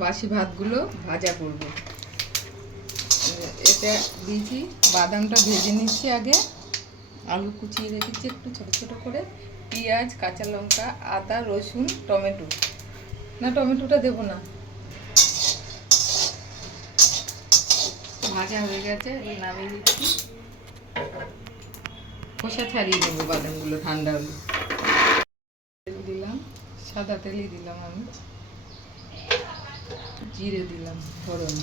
বাসি ভাতগুলো ভাজা করব। এটা দিয়েছি, বাদামটা ভেজে নিচ্ছি আগে, আলু কুচিয়ে রেখেছি একটু ছোটো ছোটো করে, পেঁয়াজ, কাঁচা লঙ্কা, আদা, রসুন, টমেটো, না টমেটোটা দেবো না, ভাজা হয়ে গেছে, এবার নামিয়ে দিচ্ছি। খোসা ছাড়িয়ে নেবো বাদামগুলো ঠান্ডা হলে। তেল দিলাম, সাদা তেলই দিলাম আমি, জিরে দিলাম ফোড়ন,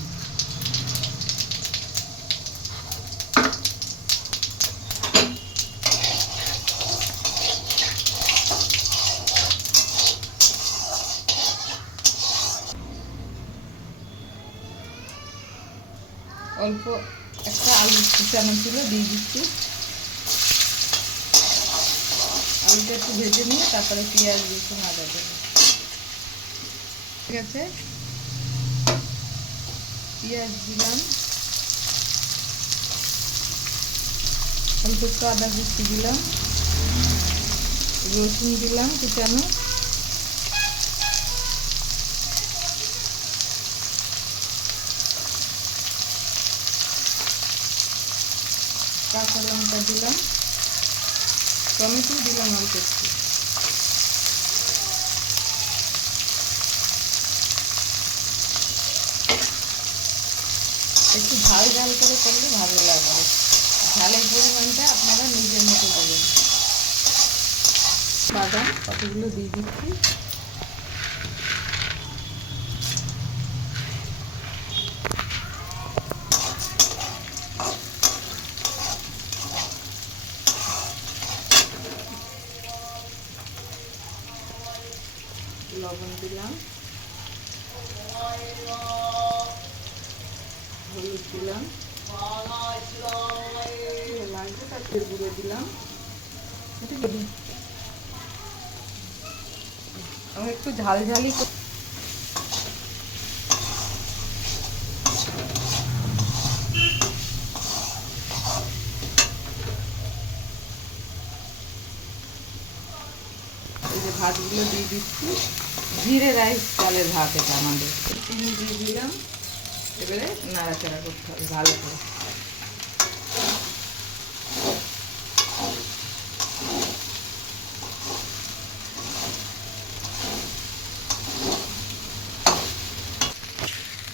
অল্প একটা আলু কুচানো ছিল দিয়ে দিচ্ছি। আলুটা একটু ভেজে নিয়ে তারপরে পেঁয়াজ রসুন আদা দেবো। ঠিক আছে, পেঁয়াজ দিলাম, অল্প একটু আদা কুচি দিলাম, রসুন দিলাম কুচানো, কাঁচা লঙ্কা দিলাম, টমেটো দিলাম অল্প একটু, একটু ঝাল ঝাল করে করলে ভালো লাগবে। ঝালের পরিমাণটা আপনারা নিজের মতো দেবেন। বাদাম কতগুলো দিয়ে দিচ্ছি, লবণ দিলাম, হলুদ দিলাম, লাগবে তাতে গুঁড়ো দিলাম। আমি একটু ঝাল ঝালই এই যে ভাতগুলো দিয়ে দিচ্ছি, জিরে রাইস চালের ভাত এটা আমাদের। চিনি দিয়ে দিলাম, এবারে নাড়াচাড়া করতে হবে ভালো করে।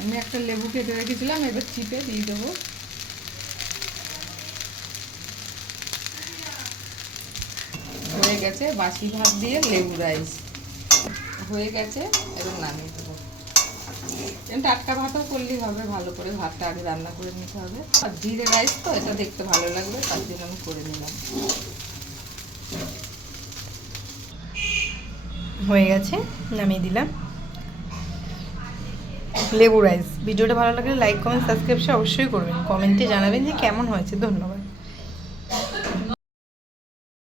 আমি একটা লেবু কেটে রেখেছিলাম, এবার চিপে দিয়ে দেবো। হয়ে গেছে বাসি ভাত দিয়ে লেবু রাইস হয়ে গেছে, এবার নামিয়ে দেবো। টাটকা ভাতও করলেই হবে, ভালো করে ভাতটা আগে রান্না করে নিতে হবে। আর জিরে রাইস তো এটা দেখতে ভালো লাগবে, তার জন্য আমি করে নিলাম। হয়ে গেছে, নামিয়ে দিলাম লেবু রাইস। ভিডিওটা ভালো লাগলে লাইক কমেন্ট সাবস্ক্রাইব অবশ্যই করবেন, কমেন্টে জানাবেন যে কেমন হয়েছে। ধন্যবাদ।